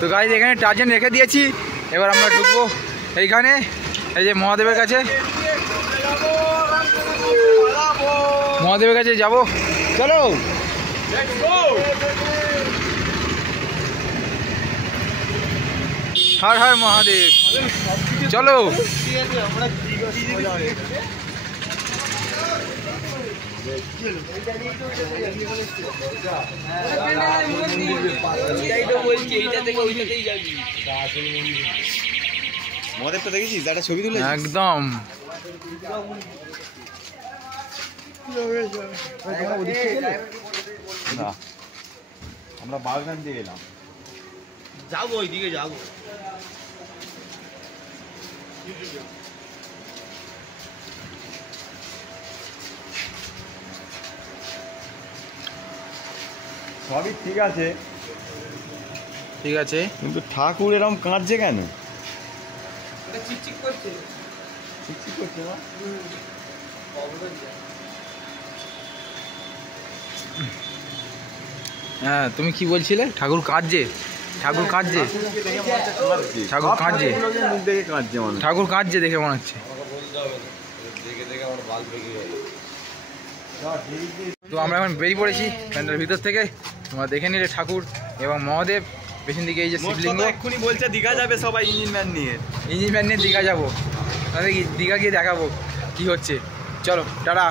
তো গাইজ এখানে টার্জেন রেখে দিয়েছি, এবার আমরা ঢুকবো এইখানে, এই যে মহাদেবের কাছে। মহাদেবের কাছে যাবো, চলো। হর হর মহাদেব, চলো। মহাদেবটা দেখেছিস? একটা ছবি তুলে একদম না, আমরা বাগান দিয়ে এলাম, যাবো ওইদিকে যাবো। সবই ঠিক আছে, ঠিক আছে, কিন্তু ঠাকুর এরকম কাঁদছে কেন? চিকচিক করছে, চিকচিক করছে না? হ্যাঁ তুমি কি বলছিলে? ঠাকুর কাঁদছে, ঠাকুর কাঁদছে, ঠাকুর কাঁদছে, মুখ দেখে কাঁদছে মানুষ। ঠাকুর কাঁদছে দেখে মনে হচ্ছে। তো আমরা এখন বেরিয়ে পড়েছি প্যান্ডেলের ভিতর থেকে। তোমরা দেখে নিলে ঠাকুর এবং মহাদেব, পেছন দিকে এই যে শিবলিঙ্গ। এক্ষুনি বলছে দীঘা যাবে সবাই ইঞ্জিন ম্যান নিয়ে। ইঞ্জিন ভ্যান নিয়ে দীঘা যাবো, তাহলে দীঘা গিয়ে দেখাবো কি হচ্ছে। চলো টাটা।